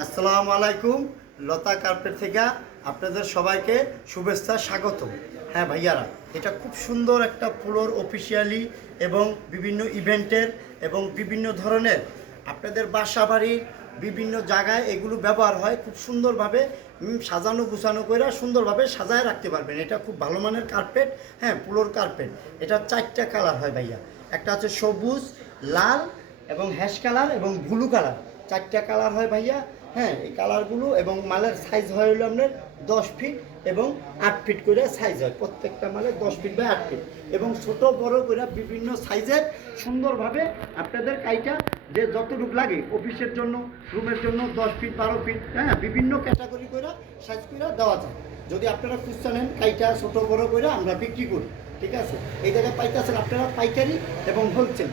আসসালামু আলাইকুম। লতা কার্পেট থেকে আপনাদের সবাইকে শুভেচ্ছা স্বাগত। হ্যাঁ ভাইয়ারা, এটা খুব সুন্দর একটা ফ্লোর অফিসিয়ালি এবং বিভিন্ন ইভেন্টের এবং বিভিন্ন ধরনের আপনাদের বাসা বাড়ির বিভিন্ন জায়গায় এগুলো ব্যবহার হয়। খুব সুন্দরভাবে সাজানো গুছানো করে সুন্দরভাবে সাজায় রাখতে পারবেন। এটা খুব ভালো মানের কার্পেট। হ্যাঁ, ফ্লোর কার্পেট। এটা 4টা কালার হয় ভাইয়া। একটা হচ্ছে সবুজ, লাল এবং হ্যাশ কালার এবং ব্লু কালার। 4টা কালার হয় ভাইয়া। হ্যাঁ, এই কালারগুলো এবং মালের সাইজ হয় হলো আপনার 10 ফিট এবং 8 ফিট করে সাইজ হয়। প্রত্যেকটা মালের 10 ফিট বা 8 ফিট এবং ছোট বড় করে বিভিন্ন সাইজের সুন্দরভাবে আপনাদের কাইটা যে যতটুকু লাগে অফিসের জন্য, রুমের জন্য 10 ফিট 12 ফিট, হ্যাঁ, বিভিন্ন ক্যাটাগরি করে সাইজ করে দেওয়া যায়। যদি আপনারা খুচরা নেন কাইটা ছোট বড় করে আমরা বিক্রি করি। ঠিক আছে, এই জায়গায় পাইতেছেন আপনারা পাইকারি এবং হোলসেল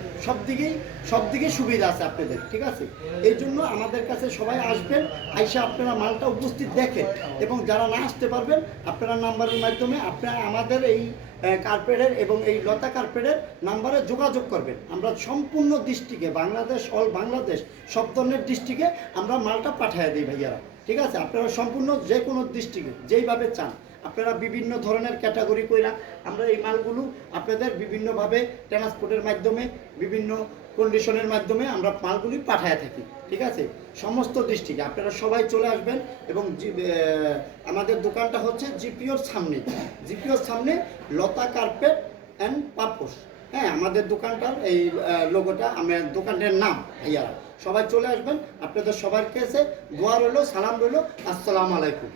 সব দিকেই সুবিধা আছে আপনাদের। ঠিক আছে, এই জন্য আমাদের কাছে সবাই আসবেন, আইসা আপনারা মালটা উপস্থিত দেখেন এবং যারা না আসতে পারবেন আপনারা নাম্বারের মাধ্যমে আপনারা আমাদের এই কার্পেটের এবং এই লতা কার্পেটের নাম্বারে যোগাযোগ করবেন। আমরা সম্পূর্ণ ডিস্ট্রিক্টে বাংলাদেশ, অল বাংলাদেশ সব ধরনের ডিস্ট্রিক্টে আমরা মালটা পাঠিয়ে দিই ভাইয়ারা। ঠিক আছে, আপনারা সম্পূর্ণ যে কোনো ডিস্ট্রিক্টে যেইভাবে চান আপনারা বিভিন্ন ধরনের ক্যাটাগরি কইরা আমরা এই মালগুলো আপনাদের বিভিন্নভাবে ট্রান্সপোর্টের মাধ্যমে বিভিন্ন কন্ডিশনের মাধ্যমে আমরা মালগুলি পাঠায় থাকি। ঠিক আছে, সমস্ত ডিস্ট্রিক্টে আপনারা সবাই চলে আসবেন এবং আমাদের দোকানটা হচ্ছে জিপিওর সামনে লতা কার্পেট অ্যান্ড পারপোস। হ্যাঁ, আমাদের দোকানটার এই লোগোটা, আমার দোকানটার নাম ভাইয়ারা। সবাই চলে আসবেন, আপনাদের সবার কাছে দোয়া রইল, সালাম রইল। আসসালামু আলাইকুম।